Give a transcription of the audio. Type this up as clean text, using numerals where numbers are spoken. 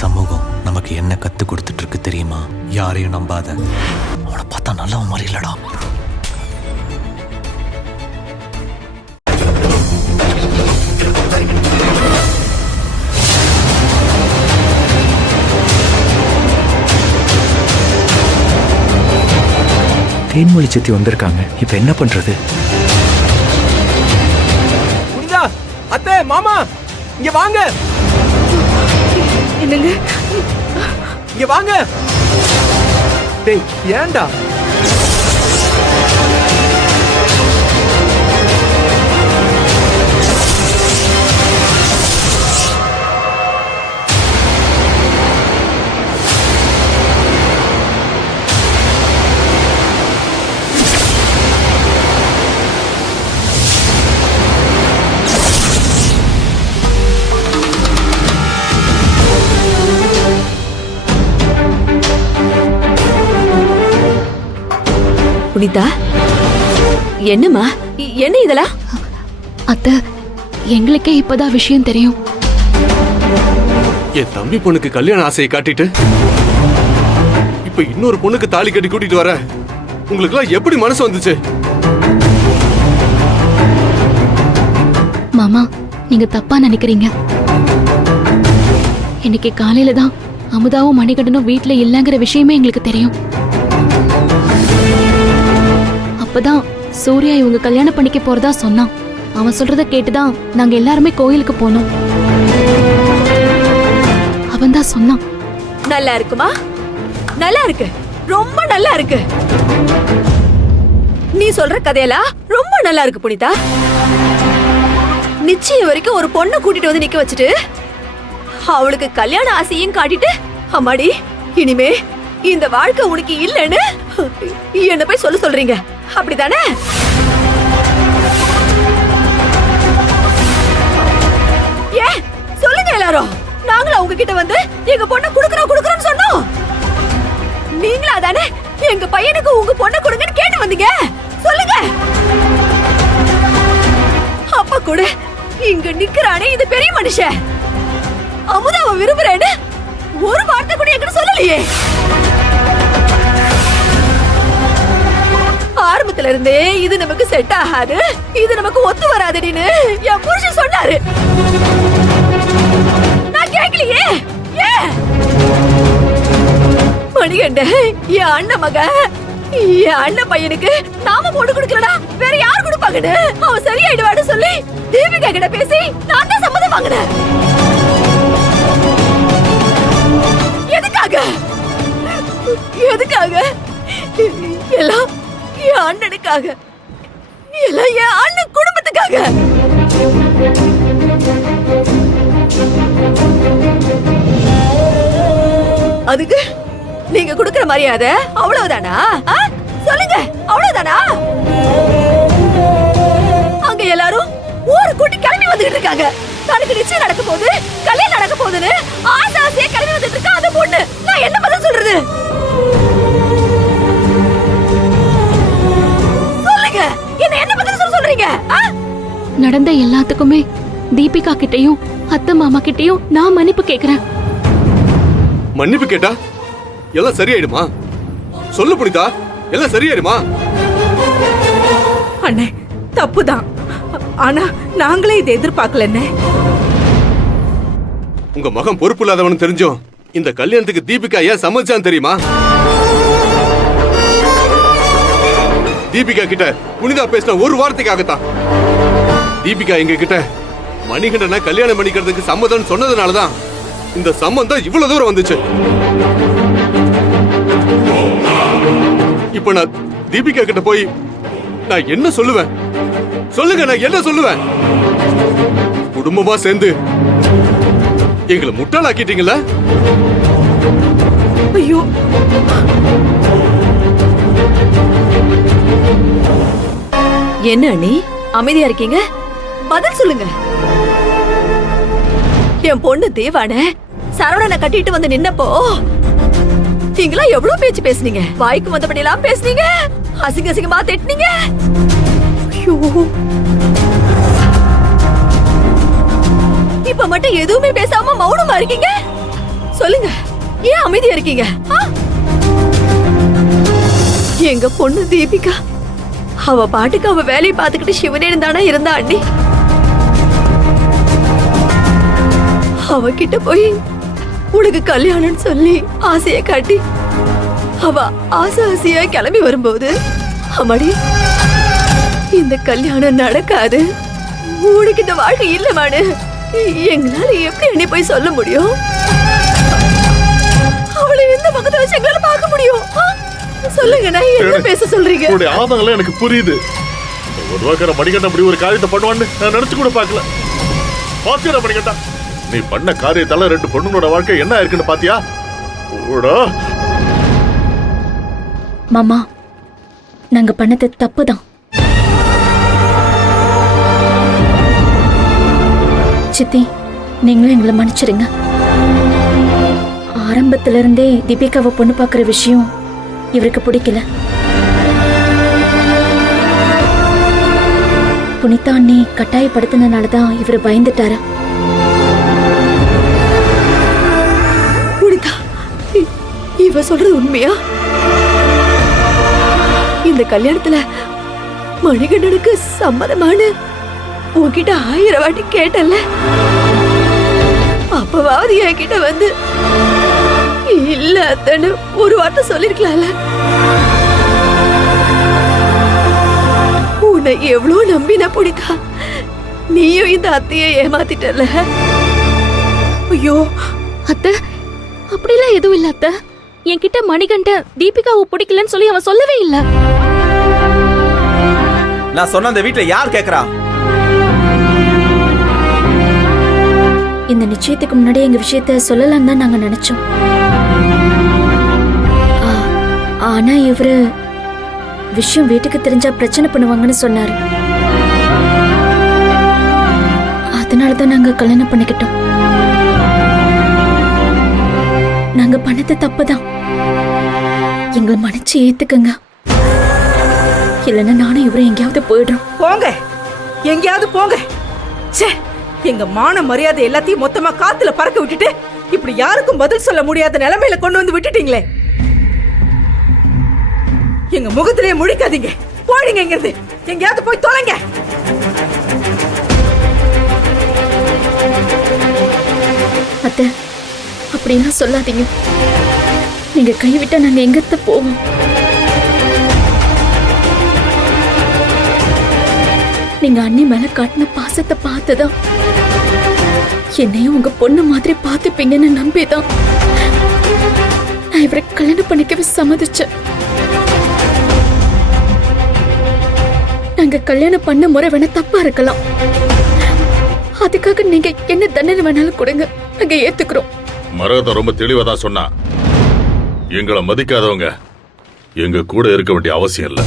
சமூகம் நமக்கு என்ன கத்து கொடுத்துட்டு இருக்கு தெரியுமா? யாரையும் நம்பாத. அவனை பார்த்தா நல்லவன் மாதிரி இல்லடா. தேன்மொழி சித்தி வந்திருக்காங்க. இப்ப என்ன பண்றது? அத்தை, மாமா, இங்க வாங்க. என்னங்க? இங்க வாங்க. டேய், ஏன்டா? புனிதா, என்னம்மா? என்ன இதெல்லாம்? அத்தை, எங்களுக்கே இப்பதான் விஷயம் தெரியும். என் தம்பி பொண்ணுக்கு கல்யாண ஆசையை காட்டிட்டு இப்ப இன்னொரு பொண்ணுக்கு தாலி கட்டி கூட்டிட்டு வர உங்களுக்கு எல்லாம் எப்படி மனசு வந்துச்சு? மாமா, நீங்க தப்பா நினைக்கிறீங்க. இன்னைக்கு காலையில தான் அமுதாவும் மணிகண்டனும் வீட்டுல இல்லங்கிற விஷயமே எங்களுக்கு தெரியும். அப்பதான் சூர்யா இவங்க கல்யாணம் பண்ணிக்க போறதா சொன்னான். அவன் சொல்றத கேட்டுதான் நாங்க எல்லாருமே கோயிலுக்கு போனோம். அவன் தான் சொன்னான். நல்லா இருக்குமா? நல்லா இருக்கு, ரொம்ப நல்லா இருக்கு. நீ சொல்ற கதையெல்லாம் ரொம்ப நல்லா இருக்கு புனிதா. நிச்சயம் வரைக்கும் ஒரு பொண்ணை கூட்டிட்டு வந்து நிக்க வச்சுட்டு அவளுக்கு கல்யாண ஆசையும் காட்டிட்டு, அம்மாடி இனிமே இந்த வாழ்க்கை உனக்கு இல்லன்னு என்ன போய் சொல்றீங்க, அப்படிதானே? ஏ சொல்லுங்க எல்லாரும். நாங்களும் அவங்க கிட்ட வந்து எங்க பொண்ணை குடுக்கறோம் சொன்னோம். நீங்களா தானே எங்க பையனுக்கு உங்க பொண்ணை கொடுங்கன்னு கேட்டு வந்தீங்க? சொல்லுங்க. அப்ப கூட இங்க நிக்கிறானே இந்த பெரிய மனுஷன் அமுதாவை விரும்புறேன்னு ஒரு வார்த்தை கூட என்கிட்ட சொல்லலையே. ஆரம்பத்துல இருந்தே இது நமக்கு செட் ஆகாது, இது நமக்கு ஒத்து வராதுன்னு என் புருஷன் சொன்னாரு. நான் கேட்கலையே. மணிகண்ட என் அண்ணன் மக, என் அண்ணன் பையனுக்கு நாம போட்டு கொடுக்கலடா வேற யார் கொடுப்பாங்கன்னு அவன் சரியாயிடுவான்னு சொல்லி தீபிகா கிட்ட பேசி நான் தான் சம்மதம் வாங்கினேன். எதுக்காக? எல்லாம் என் அண்ணனுக்காக, எல்லாம் என் அண்ணன் குடும்பத்துக்காக. அதுக்கு நீங்க கொடுக்கிற மரியாதை அவ்வளவுதானா? சொல்லுங்க, அவ்வளவுதானா? அங்க எல்லாரும் ஊரு கூட்டி கிளம்பி வந்துட்டு இருக்காங்க. தனக்கு நிச்சயம் நடக்க போகுது, கல்யாணம் நடக்க போகுதுன்னு ஆசையா கிளம்பி வந்துட்டு இருக்கா அந்த பொண்ணு. நான் என்ன பதில் சொல்றது? சொல்லுங்க, என்ன பதில் சொல்றீங்க? நடந்த எல்லாத்துக்குமே தீபிகா கிட்டயும் அத்தை மாமா கிட்டயும் நான் மன்னிப்பு கேக்குறேன். மன்னிப்பு கேட்டா எல்லாம் சரியாயிடுமா? சொல்லு புனிதா, எல்லாம் சரியாயிடுமா? அண்ணே, தப்புதான். ஆனா நாங்களே இதை எதிர்பார்க்கல. உங்க மகன் பொறுப்பு இல்லாதவனு தெரிஞ்சோம் இந்த கல்யாணத்துக்கு தீபிகா ஏன் சம்மதிச்சான்னு தெரியுமா? தீபிகா கிட்ட புனிதா பேசின ஒரு வார்த்தைக்காகத்தான். தீபிகா எங்க கிட்ட மணிகண்டனை கல்யாணம் பண்ணிக்கிறதுக்கு சம்மதம் சொன்னதுனாலதான் இந்த சம்மந்தம் இவ்வளவு தூரம் வந்துச்சு. இப்ப நான் தீபிகா கிட்ட போய் நான் என்ன சொல்லுவேன்? சொல்லுங்க, நான் என்ன சொல்லுவேன்? குடும்பமா சேர்ந்து எங்களை முட்டாளாக்கிட்டீங்களா? ஐயோ, என்ன அண்ணி அமைதியா இருக்கீங்க? பதில் சொல்லுங்க. என் பொண்ணு தேவான சரவணனை கட்டிட்டு வந்து நின்னப்போ நீங்களா எவ்வளவு பேச்சு பேசுனீங்க? வாய்க்கு வந்தபடி எல்லாம் பேசுனீங்க, அசிங்க அசிங்கமா திட்டினீங்க. ஐயோ, இப்ப மட்டும் எதுவுமே பேசாம மௌனமா இருக்கீங்க. சொல்லுங்க, ஏன் அமைதியா இருக்கீங்க? எங்க பொண்ணு தீபிகா அவ பாட்டுக்கு அவ வேலையை பார்த்துக்கிட்டு சிவனேன்னு தானே இருந்தா அண்ணி. அவகிட்ட போய் உனக்கு கல்யாணம்னு சொல்லி ஆசையை காட்டி அவ ஆசையா கிளம்பி வரும்போது, அம்மாடி இந்த கல்யாணம் நடக்காது, உனக்கு இந்த வாழ்க்கை இல்லமானு எங்களால எப்படி அண்ணி போய் சொல்ல முடியும்? அவளை எந்த பக்கத்துல வச்சு எங்களால பார்க்க முடியும்? சொல்லுங்க, நான் என்ன பேச சொல்றீங்க? உங்களுடைய ஆதங்கம் எனக்கு புரியுது. ஒரு வாக்கிற மணிகண்டன் அப்படி ஒரு காரியத்தை பண்ணுவான்னு நான் நினைச்சு கூட பார்க்கல. பாத்தியா மணிகண்டன், நீ பண்ண காரியத்தால 2 பொண்ணுங்களோட வாழ்க்கை என்ன இருக்குன்னு பாத்தியா? மாமா, நாங்க பண்ணது தப்புதான். சித்தி, நீங்களும் எங்களை மன்னிச்சிருங்க. ஆரம்பத்துல இருந்தே தீபிகாவை பொண்ணு பாக்குற விஷயம் இவருக்கு பிடிக்கல. புனிதா அண்ணி கட்டாயப்படுத்தினாலதான் இவரு பயந்துட்டாரு. புனிதா, இவ சொல்றது உண்மையா? இந்த கல்யாணத்துல மணிகண்டனுக்கு சம்மதமான உன்கிட்ட 1000 வாட்டி கேட்டல, அப்பவாவது என்கிட்ட வந்து இல்ல அத்தன்னு ஒரு வார்த்தை சொல்லிருக்கலாம்ல. உன்னை எவ்வளவு நம்பின புனிதா, நீயும் இந்த அத்தையை ஏமாத்திட்டல. ஐயோ அத்தை, அப்படிலாம் எதுவும் இல்ல அத்தை. என்கிட்ட மணிகண்ட தீபிகாவை பிடிக்கலன்னு சொல்லி அவன் சொல்லவே இல்ல. நான் சொன்ன அந்த வீட்ல யார் கேக்குறா? இந்த நிச்சயத்துக்கு முன்னாடி எங்க விஷயத்த சொல்லலாம் தான் நாங்க நினைச்சோம். ஆனா இவரு விஷயம் வீட்டுக்கு தெரிஞ்சா பிரச்சனை பண்ணுவாங்கன்னு சொன்னாரு. அதனாலதான் நாங்க கல்யாணம் பண்ணிக்கிட்டோம். நாங்க பண்ணது தப்புதான், எங்களை மன்னிச்சு ஏத்துக்கங்க. இல்லைன்னா நானும் இவரும் எங்கேயாவது போயிடுறோம். போங்க, எங்கேயாவது போங்க. ச்சே, எங்க மான மரியாதை எல்லாத்தையும் மொத்தமா காத்துல பறக்க விட்டுட்டு இப்படி யாருக்கும் பதில் சொல்ல முடியாத நிலைமையில கொண்டு வந்து விட்டுட்டீங்களே. எங்க முகத்திலேயே முழிக்காதீங்க, போடுங்க இங்கிருந்து, எங்கேயாவது போய் தொலைங்க. அத்தை, அப்படிலாம் சொல்லாதீங்க. நீங்க கைவிட்டா நாங்க எங்கத்த போவோம்? நீங்க அண்ணி மேல காட்டின பாசத்தை பார்த்துதான், என்னையும் உங்க பொண்ணு மாதிரி பார்த்துப்பீங்கன்னு நம்பிதான் நான் இவரை கல்யாணம் பண்ணிக்கவே சம்மதிச்சேன். நாங்க கல்யாணம் பண்ண முறை வேணா தப்பா இருக்கலாம், அதுக்காக நீங்க என்ன தண்டனை வேணாலும் கொடுங்க, நாங்க ஏத்துக்கிறோம். மரகத ரொம்ப தெளிவா தான் சொன்னா. எங்களை மதிக்காதவங்க எங்க கூட இருக்க வேண்டிய அவசியம் இல்லை.